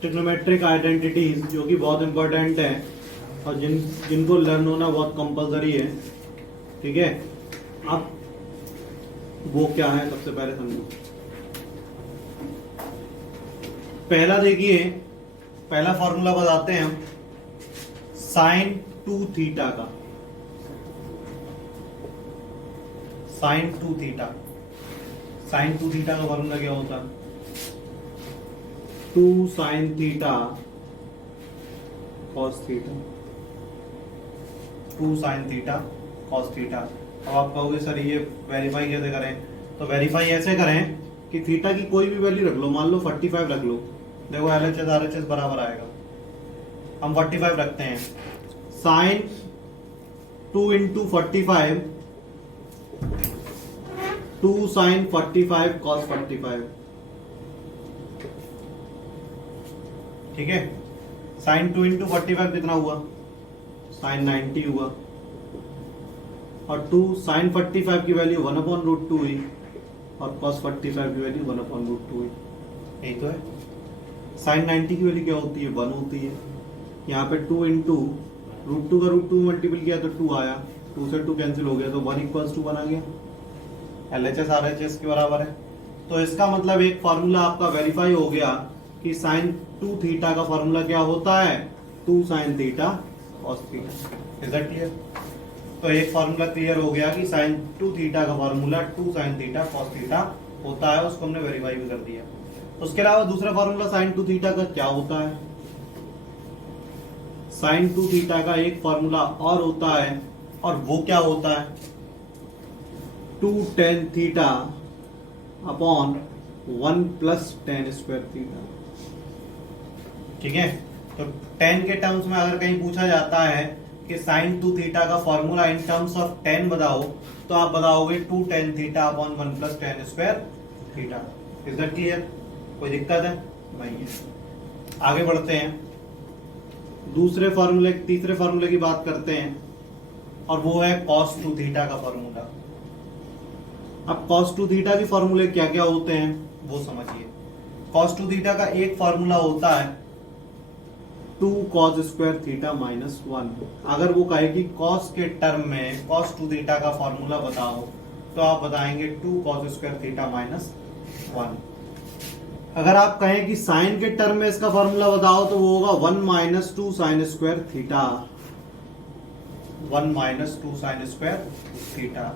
Trigonometric identities जो कि बहुत इंपॉर्टेंट है और जिनको लर्न होना बहुत कंपलसरी है। ठीक है, अब वो क्या है सबसे पहले समझो। पहला देखिए, पहला फॉर्मूला बताते हैं हम साइन 2 थीटा का। साइन 2 थीटा, साइन 2 थीटा का फॉर्मूला क्या होता है? 2 sine theta cos theta, 2 sine theta cos theta. अब आप कहोगे सर ये वेरीफाई कैसे करें? तो वेरीफाई ऐसे करें कि थीटा की कोई भी वैल्यू रख लो, मान लो 45 रख लो। देखो LHS RHS बराबर आएगा, हम 45 रखते हैं। Sine 2 into 45, 2 sine 45 cos 45। ठीक है, साइन 2 इंटू 45 कितना हुआ? साइन 90 हुआ। और 2 साइन 45 की वैल्यू 1/√2 हुई और cos 45 की वैल्यू 1/√2 हुई। यही तो है। साइन 90 की वैल्यू क्या होती है? 1 होती है। यहाँ पे 2 इंटू √2 का √2 मल्टीपल किया तो 2 आया, 2 से 2 कैंसिल हो गया तो 1 = 1 आ गया। LHS RHS के बराबर है। तो इसका मतलब एक फॉर्मूला आपका वेरीफाई हो गया कि साइन 2 थीटा का फॉर्मूला क्या होता है? 2 sine theta cos theta. Is that clear? तो एक फॉर्मूला क्लियर हो गया कि साइन 2 थीटा का formula 2 sine theta cos theta होता है, उसको हमने वेरीफाई भी कर दिया। उसके अलावा दूसरा फॉर्मूला साइन 2 थीटा का क्या होता है? साइन 2 थीटा का एक फॉर्मूला और होता है, और वो क्या होता है? 2 tan theta upon 1 plus tan square theta. ठीक है, तो tan के टर्म्स में अगर कहीं पूछा जाता है कि साइन 2 थीटा का formula in terms of tan बताओ, तो आप बताओगे 2 tan theta upon 1 plus tan square theta. Is that clear? कोई दिक्कत है? नहीं है। आगे बढ़ते हैं, दूसरे फॉर्मूले तीसरे फॉर्मूले की बात करते हैं, और वो है cos 2 थीटा का फॉर्मूला। अब cos 2 थीटा के फॉर्मूले क्या क्या होते हैं वो समझिए। cos 2 थीटा का एक फॉर्मूला होता है 2 cos स्क्वायर थीटा माइनस 1। अगर वो कहे कि cos के टर्म में cos 2 थीटा का फॉर्मूला बताओ, तो आप बताएंगे 2 cos स्क्वायर थीटा माइनस 1। अगर आप कहें कि साइन के टर्म में इसका फॉर्मूला बताओ, तो वो होगा 1 minus 2 sine square theta, 1 minus 2 sine square theta.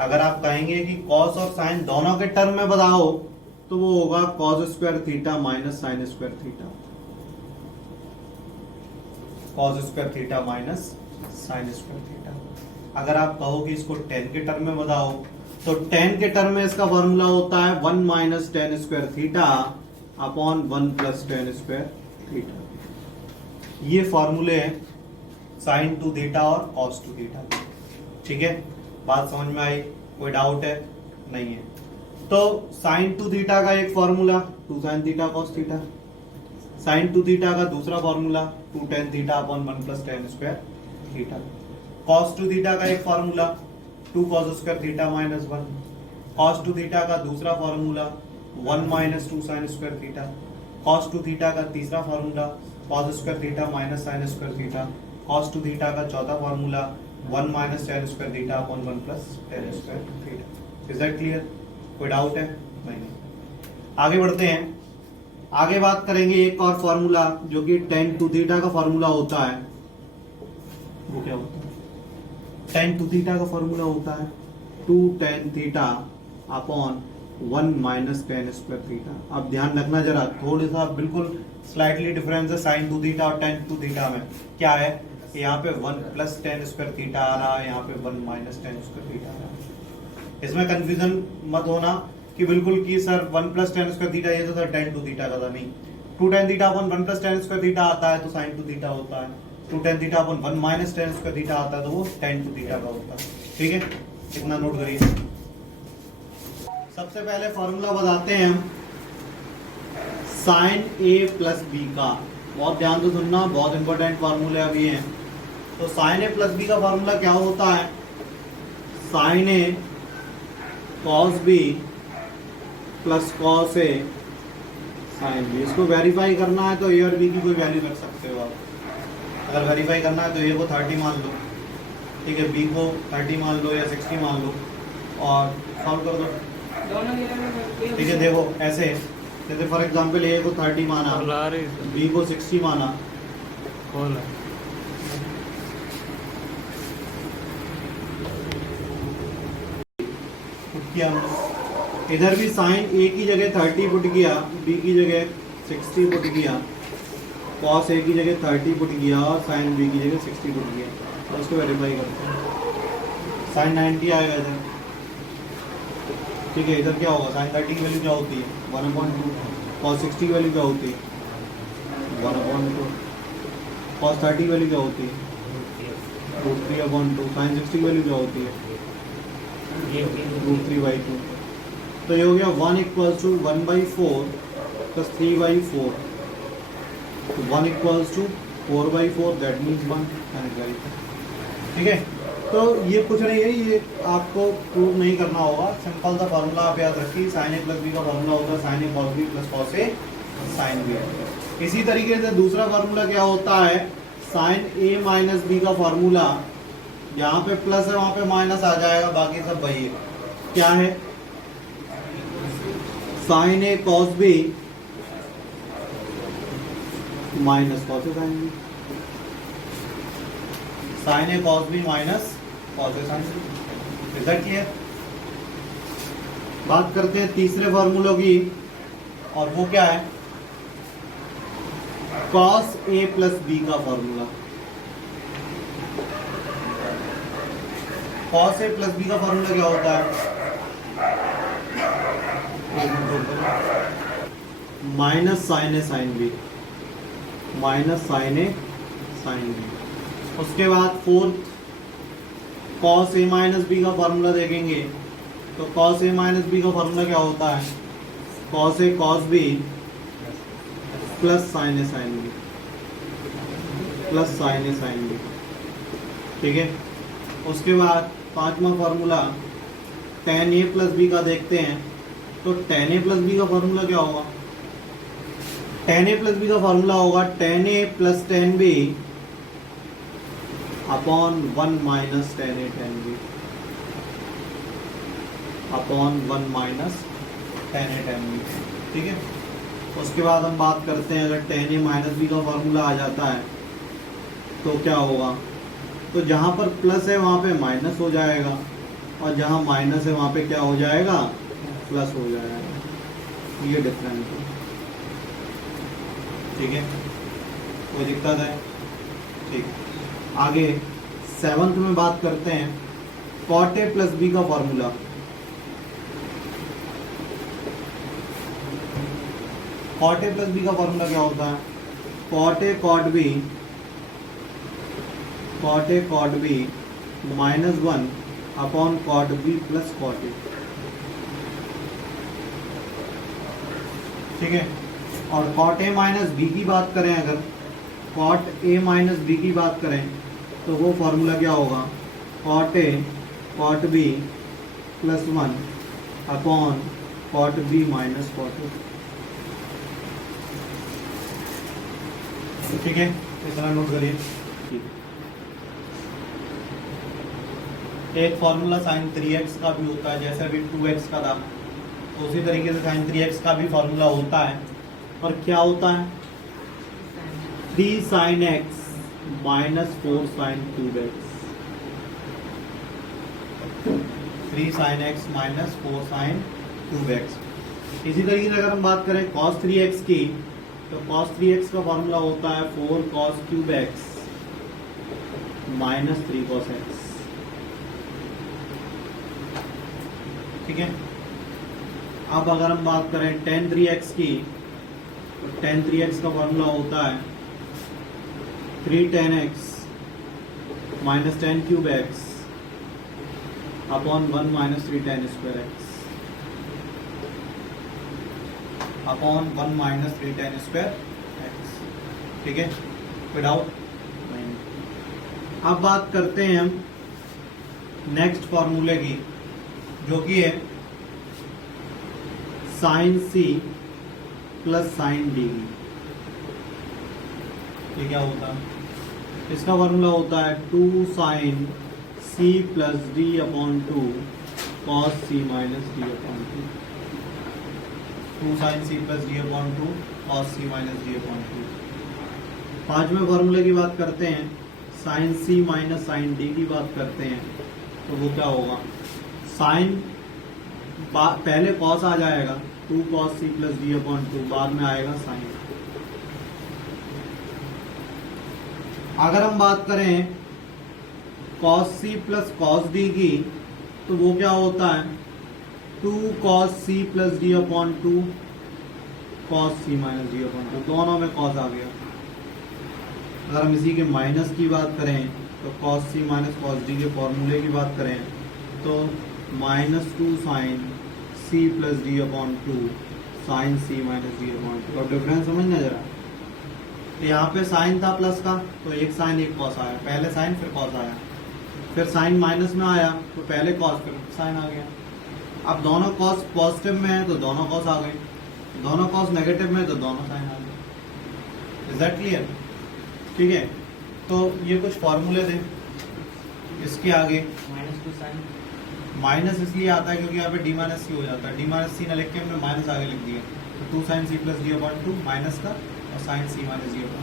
अगर आप कहेंगे कि cos और साइन दोनों के टर्म में बताओ, तो वो होगा cos square theta minus sine square theta, cos square theta minus sine square theta. अगर आप कहो कि इसको tan के टर्म में बताओ, तो tan के टर्म में इसका फॉर्मूला होता है 1 minus tan square theta upon 1 plus tan square theta. ये फॉर्मूले हैं साइन 2 थीटा और cos 2 थीटा। ठीक है, बात समझ में आई? कोई डाउट है? नहीं है। तो साइन 2 थीटा का एक formula 2 sine theta cos theta, sine 2 theta का दूसरा formula 2 tan theta upon 1 plus tan square theta. cos 2 theta का एक formula 2 cos square theta minus 1। cos 2 theta का दूसरा formula 1 minus 2 sine square theta. cos 2 theta का तीसरा formula cos square theta minus sine square theta. cos 2 theta का चौथा formula 1 minus tan square theta upon 1 plus tan square theta. Is that clear? कोई doubt है? नहीं। आगे बढ़ते हैं, आगे बात करेंगे एक और फॉर्मूला जो कि tan 2 थीटा का फॉर्मूला होता है। वो क्या होता है? tan 2 थीटा का फॉर्मूला होता है 2 tan theta upon 1 minus tan square theta. अब ध्यान रखना जरा, थोड़ा सा बिल्कुल स्लाइटली डिफरेंस है साइन 2 थीटा और tan 2 थीटा में। क्या है? यहाँ पे 1 प्लस tan स्क्वायर थीटा आ रहा है, यहाँ पे 1 माइनस tan स्क्वायर थीटा आ रहा है। इसमें कंफ्यूजन मत होना कि बिल्कुल कि sir 1 plus tan square theta ये तो सर tan 2 थीटा का था। नहीं, 2 tan theta upon 1 plus tan square theta आता है तो साइन 2 थीटा होता है। 2 tan theta upon 1 minus tan square theta आता है तो वो tan 2 थीटा का होता है। ठीक है, इतना नोट करिए। सबसे पहले फॉर्मूला बताते हैं हम साइन ए प्लस बी का। बहुत ध्यान से सुनना, बहुत इंपॉर्टेंट फॉर्मूले अभी हैं। तो साइन ए प्लस बी का फॉर्मूला क्या होता है? Sine A cos B plus cos A sine B. इसको वेरीफाई करना है तो ए और बी की कोई वैल्यू रख सकते हो आप। अगर वेरीफाई करना है तो ए को 30 मान लो, ठीक है, बी को 30 मान लो या 60 मान लो और सॉल्व कर दो। ठीक है, देखो ऐसे, जैसे फॉर एग्जांपल ए को 30 माना, बी को 60 माना, किया हमने। इधर भी साइन ए की जगह 30 पुट किया, बी की जगह 60 पुट किया, कॉस ए की जगह 30 पुट किया और साइन बी की जगह 60 पुट किया। और इसको वेरीफाई करते हैं। साइन 90 आएगा इधर, ठीक है। इधर क्या होगा, साइन 30 की वैल्यू क्या होती है 1/2, कॉस 60 की वैल्यू क्या होती है 1/2, कॉस 30 की वैल्यू क्या होती है √3/2, साइन 60 की वैल्यू क्या होती है √3/2। तो ये हो गया 1 = 1/4 + 3/4, 1 = 4/4, दैट मीन्स 1। ठीक है, तो ये कुछ नहीं है, ये आपको प्रूव नहीं करना होगा। सिंपल सा फॉर्मूला आप याद रखिए, साइन ए प्लस बी का फॉर्मूला होता है sine A cos B plus cos A sine B. इसी तरीके से दूसरा फॉर्मूला क्या होता है, साइन ए माइनस बी का फॉर्मूला, यहाँ पे प्लस है वहां पे माइनस आ जाएगा, बाकी सब वही है। क्या है, sine A cos B minus cos A sine B, sine A cos B minus cos A sine B. Is that clear? बात करते हैं तीसरे फॉर्मूलों की, और वो क्या है, कॉस ए प्लस बी का formula. Cos A plus B का फॉर्मूला क्या होता है, माइनस साइन ए साइन बी, माइनस साइन ए साइन बी। उसके बाद fourth, cos A minus B का फॉर्मूला देखेंगे तो कॉस ए माइनस बी का फॉर्मूला क्या होता है, cos A cos B plus sign A sine B, plus sign A sine B. ठीक है, उसके बाद पांचवा formula tan a plus B का देखते हैं, तो tan a प्लस बी का फॉर्मूला क्या होगा, tan a प्लस बी का फॉर्मूला होगा tan a plus tan b upon 1 minus tan a tan b, upon 1 minus tan a tan b। ठीक है, उसके बाद हम बात करते हैं, अगर tan a माइनस बी का फॉर्मूला आ जाता है तो क्या होगा, तो जहां पर प्लस है वहां पे माइनस हो जाएगा, और जहां माइनस है वहां पे क्या हो जाएगा, प्लस हो जाएगा। ये डिफरेंस है। ठीक है, कोई दिक्कत है? ठीक, आगे 7th में बात करते हैं कॉट ए प्लस बी का formula. Cot A plus B का फॉर्मूला क्या होता है, cot A cot B, cot A cot B -1 upon cot B plus cot A. ठीक है, और कॉट ए माइनस बी की बात करें, अगर कॉट ए माइनस बी की बात करें तो वो फॉर्मूला क्या होगा, cot A cot B +1 upon cot B minus cot A. ठीक है, इतना नोट करिए। एक फॉर्मूला साइन 3x का भी होता है, जैसे अभी 2x का था, तो उसी तरीके से साइन 3x का भी फॉर्मूला होता है। और क्या होता है, 3 sin x -4 sin 3x, 3 sin x -4 sin 2x। इसी तरीके से अगर हम बात करें cos 3x की, तो cos 3x का फॉर्मूला होता है 4 cos 3x -3 cos x। ठीक है, अब अगर हम बात करें tan 3x की, तो tan 3x का फॉर्मूला होता है 3 tan x -tan cube x upon 1 - 3 tan square x, upon 1 - 3 tan square x। ठीक है, विदाउट नहीं। अब बात करते हैं हम नेक्स्ट फॉर्मूले की, जो कि है साइन सी प्लस साइन डी। ये क्या होता है? इसका फॉर्मूला होता है 2 साइन सी plus D upon 2 cos c minus D upon 2। 2 sine सी plus D upon 2 cos c minus D upon 2। पांचवें फॉर्मूले की बात करते हैं, साइन सी माइनस साइन डी की बात करते हैं, तो वो क्या होगा? साइन पहले कॉस आ जाएगा 2 cos c plus D upon 2, बाद में आएगा साइन। अगर हम बात करें cos c plus cos d की, तो वो क्या होता है? 2 cos c plus D upon 2 cos c minus D upon 2, दोनों में कॉस आ गया। अगर हम इसी के माइनस की बात करें तो cos c minus cos d के फॉर्मूले की बात करें तो -2 साइन सी प्लस डी अपॉन 2 साइन सी माइनस डी अपॉन 2। अब डिफरेंस समझना जरा। तो यहाँ पे साइन था प्लस का, तो एक साइन एक कॉस आया, पहले साइन फिर कॉस आया, फिर साइन माइनस में आया तो पहले कॉस फिर साइन आ गया। अब दोनों कॉस पॉजिटिव में है तो दोनों कॉस आ गए, दोनों कॉस नेगेटिव में तो दोनों साइन आ गए। Is that clear? ठीक है, तो ये कुछ फॉर्मूले थे। इसके आगे -2 साइन, माइनस इसलिए आता है क्योंकि यहाँ पे डी माइनस सी हो जाता है, डी माइनस सी न लिख के हमने माइनस आगे लिख दिया, तो 2 साइन सी प्लस डी अपॉन 2 माइनस का और साइन सी माइनस डी अपॉन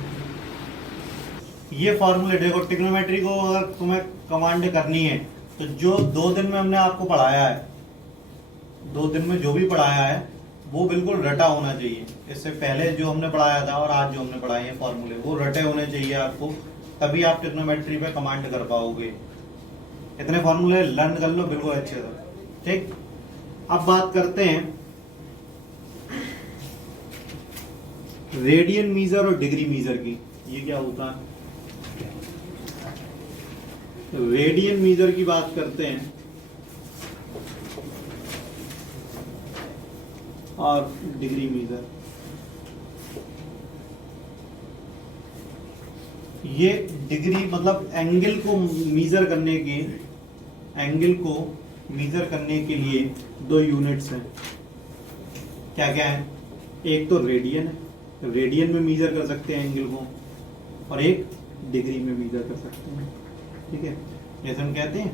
2। ये फॉर्मूले देखो, ट्रिग्नोमेट्री को अगर तुम्हें कमांड करनी है तो जो 2 दिन में हमने आपको पढ़ाया है, 2 दिन में जो भी पढ़ाया है वो बिल्कुल रटा होना चाहिए। इससे पहले जो हमने पढ़ाया था और आज जो हमने पढ़ाए हैं फॉर्मूले, वो रटे होने चाहिए आपको, तभी आप ट्रिग्नोमेट्री पे कमांड कर पाओगे। इतने फॉर्मूले लर्न कर लो बिल्कुल अच्छे से। ठीक, अब बात करते हैं रेडियन मीजर और डिग्री मीजर की। ये क्या होता है? रेडियन मीजर की बात करते हैं और डिग्री मीजर। ये डिग्री मतलब एंगल को मीजर करने के, एंगल को मीजर करने के लिए 2 यूनिट्स हैं। क्या क्या है? एक तो रेडियन है, रेडियन में मीजर कर सकते हैं एंगल को, और एक डिग्री में मीजर कर सकते हैं। ठीक है, जैसे हम कहते हैं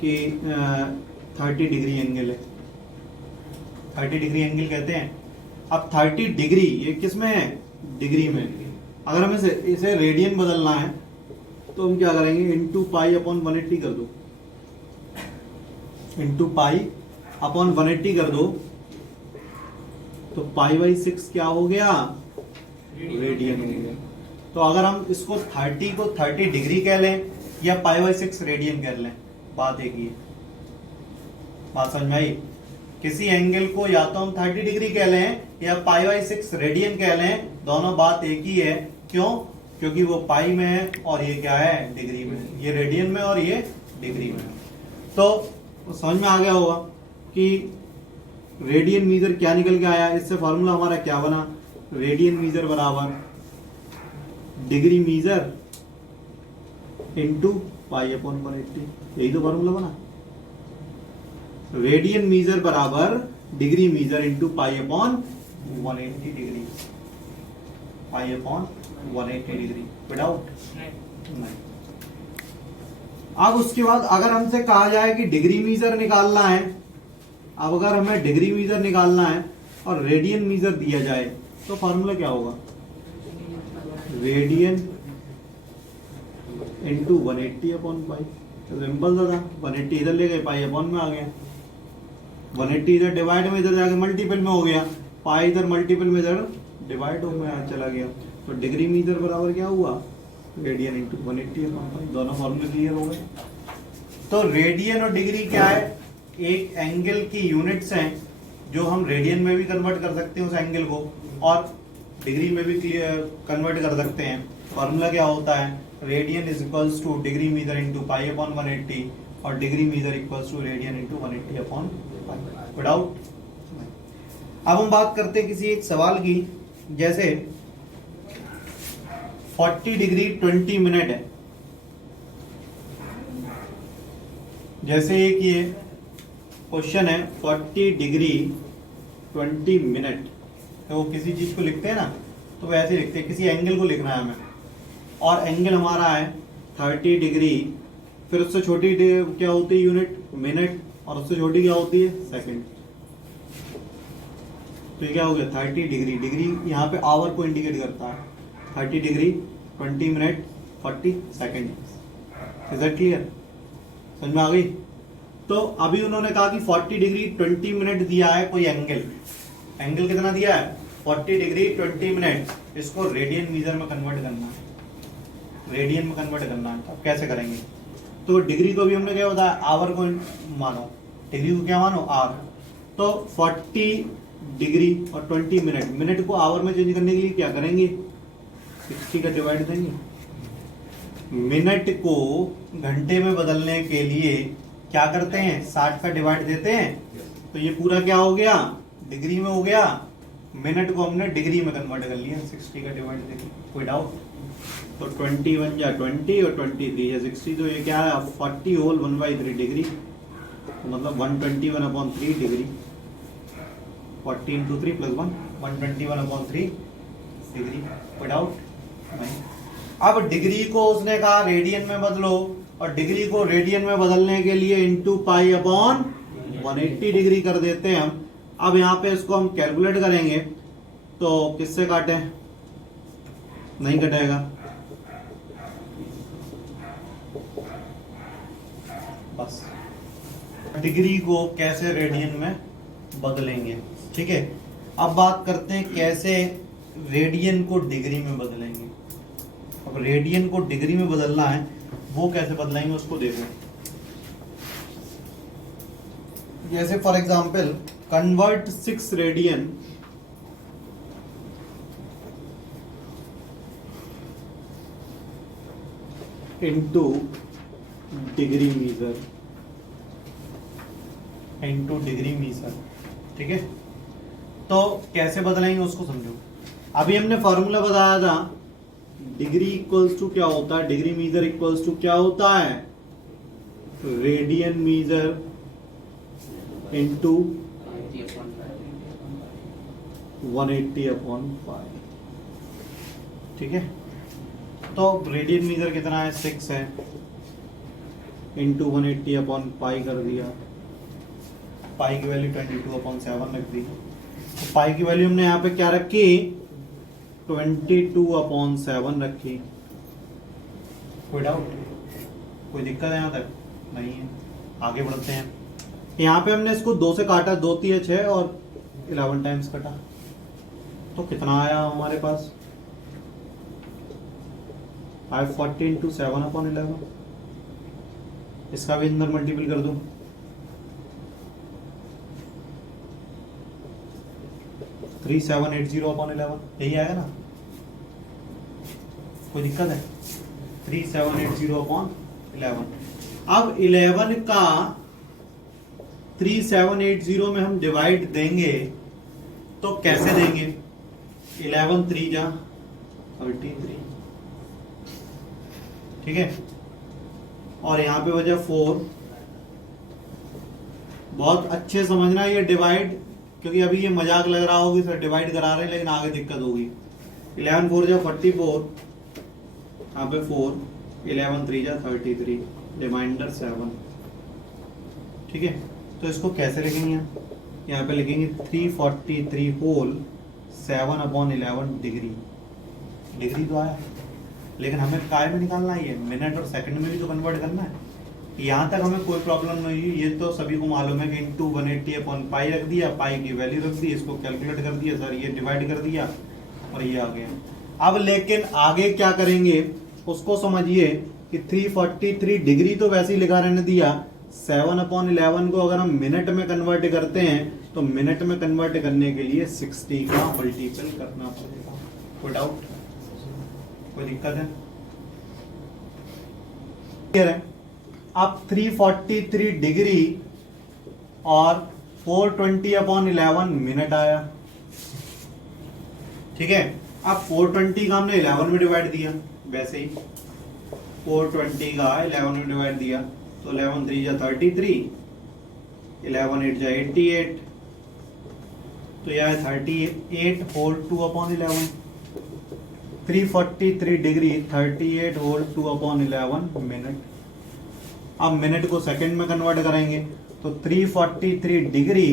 कि 30 डिग्री एंगल है, 30 डिग्री एंगल कहते हैं। अब 30 डिग्री ये किस में है? डिग्री में। अगर हमें इसे रेडियन बदलना है तो हम क्या करेंगे? इंटू पाई अपॉन 180 कर दो, इंटू पाई अपॉन 180 कर दो, तो π/6 क्या हो गया? रेडियन हो गया। तो अगर हम इसको 30 को 30 डिग्री कह लें या π/6 रेडियन कह लें, बात एक ही है। बात समझ में आई? किसी एंगल को या तो हम 30 डिग्री कह लें या π/6 रेडियन कह लें, दोनों बात एक ही है। क्यों? क्योंकि वो पाई में है और ये क्या है? डिग्री में। ये रेडियन में और ये डिग्री में। तो समझ में आ गया होगा कि रेडियन मीजर क्या निकल के आया। इससे फॉर्मूला हमारा क्या बना? रेडियन मीजर बराबर डिग्री मीजर इंटू π/180। यही तो फॉर्मूला बना। रेडियन मीजर बराबर degree measure into π/180 degree, π/180 degree. Without नहीं। अब उसके बाद अगर हमसे कहा जाए कि डिग्री मीजर निकालना है, अब अगर हमें डिग्री मीजर निकालना है और रेडियन मीजर दिया जाए तो फॉर्मूला क्या होगा? रेडियन इंटू 180 अपॉन पाई। सिंपल सा था, 180 इधर ले गए, पाई अपॉन में आ गया, 180 इधर डिवाइड में इधर जाके मल्टीपल में हो गया, पाई इधर मल्टीपल में इधर डिवाइड हो गया, चला गया। तो डिग्री मीजर बराबर क्या हुआ? रेडियन इंटू 180 अपॉन पाई। दोनों फॉर्मूले क्लियर हो गए। तो रेडियन और डिग्री क्या है? एक एंगल की यूनिट्स हैं जो हम रेडियन में भी कन्वर्ट कर सकते हैं उस एंगल को, और डिग्री में भी कन्वर्ट कर सकते हैं। फॉर्मूला क्या होता है? Radian is equals to degree measure into π/180 और degree measure equals to radian into 180 upon pi. Without. अब हम बात करते हैं किसी एक सवाल की, जैसे 40 डिग्री 20 मिनट है। जैसे एक ये क्वेश्चन है 40 डिग्री 20 मिनट, तो वो किसी चीज को लिखते हैं ना, तो वैसे लिखते हैं, किसी एंगल को लिखना है हमें, और एंगल हमारा है 30 डिग्री, फिर उससे छोटी क्या होती है यूनिट मिनट, और उससे छोटी क्या होती है सेकंड। तो ये क्या हो गया 30 डिग्री, डिग्री यहाँ पे आवर को इंडिकेट करता है, 30 degree 20 minute 40 second. Is that clear? समझ में आ गई? तो अभी उन्होंने कहा कि 40 डिग्री 20 मिनट दिया है कोई एंगल, एंगल कितना दिया है 40 डिग्री 20 मिनट, इसको रेडियन मीटर में कन्वर्ट करना है, रेडियन में कन्वर्ट करना है। अब कैसे करेंगे? तो डिग्री को भी हमने क्या बताया, आवर को मानो, डिग्री को क्या मानो आर। तो 40 डिग्री और 20 मिनट, मिनट को आवर में चेंज करने के लिए क्या करेंगे, 60 का डिवाइड देंगे। मिनट को घंटे में बदलने के लिए क्या करते हैं, 60 का डिवाइड देते हैं, तो ये पूरा क्या हो गया डिग्री में हो गया, मिनट को हमने डिग्री में कन्वर्ट कर लिया 60 का डिवाइड देके। कोई डाउट? तो 21 या 20 और 23 या 60, तो ये क्या है 40 होल 1/3 डिग्री, तो मतलब 121/3 डिग्री, 40 into 3 + 1 121/3 डिग्री। कोई डाउट नहीं? अब डिग्री को उसने कहा रेडियन में बदलो, और डिग्री को रेडियन में बदलने के लिए इंटू पाई अपॉन 180 डिग्री कर देते हैं हम। अब यहाँ पे इसको हम कैलकुलेट करेंगे, तो किससे काटे, नहीं कटेगा, बस। डिग्री को कैसे रेडियन में बदलेंगे, ठीक है। अब बात करते हैं कैसे रेडियन को डिग्री में बदलेंगे। अब रेडियन को डिग्री में बदलना है, वो कैसे बदलेंगे उसको देखो। जैसे for example convert 6 radian into degree meter, ठीक है। तो कैसे बदलेंगे उसको समझो। अभी हमने फॉर्मूला बताया था, डिग्री इक्वल्स टू क्या होता है, डिग्री मीटर इक्वल्स टू क्या होता है, रेडियन मीटर इंटू 180/5, ठीक है। तो रेडियन मीटर कितना है 6 है, इंटू 180/5 कर दिया, पाई की वैल्यू 22/7 रख दी। तो पाई की वैल्यू हमने यहाँ पे क्या रखी, 22/7 रखी। कोई डाउट, कोई दिक्कत है यहाँ तक? नहीं है। आगे बढ़ते हैं। यहाँ पे हमने इसको 2 से काटा, 2 3 6 और 11 टाइम्स कटा, तो कितना आया हमारे पास, 540 × 7/11। इसका भी अंदर मल्टीपल कर दूं, 3780/11, यही आया ना? कोई दिक्कत है? 3780/11। अब 11 का 3780 में हम डिवाइड देंगे, तो कैसे देंगे, 11 3 जा 33, ठीक है। और यहाँ पे वजह 4। बहुत अच्छे समझना ये डिवाइड, क्योंकि अभी ये मजाक लग रहा होगी सर डिवाइड करा रहे हैं, लेकिन आगे दिक्कत होगी। 11 4 जा 44, यहाँ पे 4, 11 3 जा 33, रिमाइंडर 7, ठीक है। तो इसको कैसे लिखेंगे, यहाँ पे लिखेंगे 343 होल 7/11 डिग्री। डिग्री तो आया, लेकिन हमें काय में निकालना है, ये मिनट और सेकंड में भी तो कन्वर्ट करना है। यहाँ तक हमें कोई प्रॉब्लम नहीं हुई, ये तो सभी को मालूम है कि इंटू 180/पाई रख दिया, पाई की वैल्यू रख दी, इसको कैलकुलेट कर दिया सर, ये डिवाइड कर दिया और ये आ गया। अब लेकिन आगे क्या करेंगे उसको समझिए कि 343 डिग्री तो वैसे ही लिखा रहने दिया, 7/11 को अगर हम मिनट में कन्वर्ट करते हैं, तो मिनट में कन्वर्ट करने के लिए 60 का मल्टीपल करना पड़ेगा। कोई डाउट, कोई दिक्कत है? क्लियर है? अब 343 डिग्री और 420/11 मिनट आया, ठीक है। अब 420 का हमने 11 में डिवाइड दिया, वैसे ही 420 का 11 में डिवाइड दिया, तो 11 3 जा 33, 11 8 जा 88, तो यह है 38 होल 2/11, 343 डिग्री 38 होल 2/11 मिनट। अब मिनट को सेकंड में कन्वर्ट करेंगे तो 343 डिग्री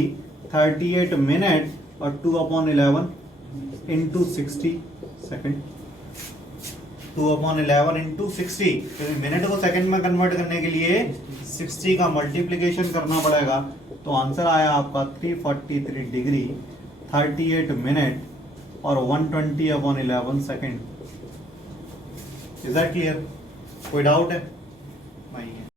38 मिनट और 2/11 इंटू 60 सेकेंड, 2/11 इंटू 60, क्योंकि मिनट को सेकंड में कन्वर्ट करने के लिए 60 का मल्टीप्लीकेशन करना पड़ेगा। तो आंसर आया आपका 343 डिग्री 38 मिनट और 120/11 सेकेंड। Is that clear? कोई डाउट है? नहीं है।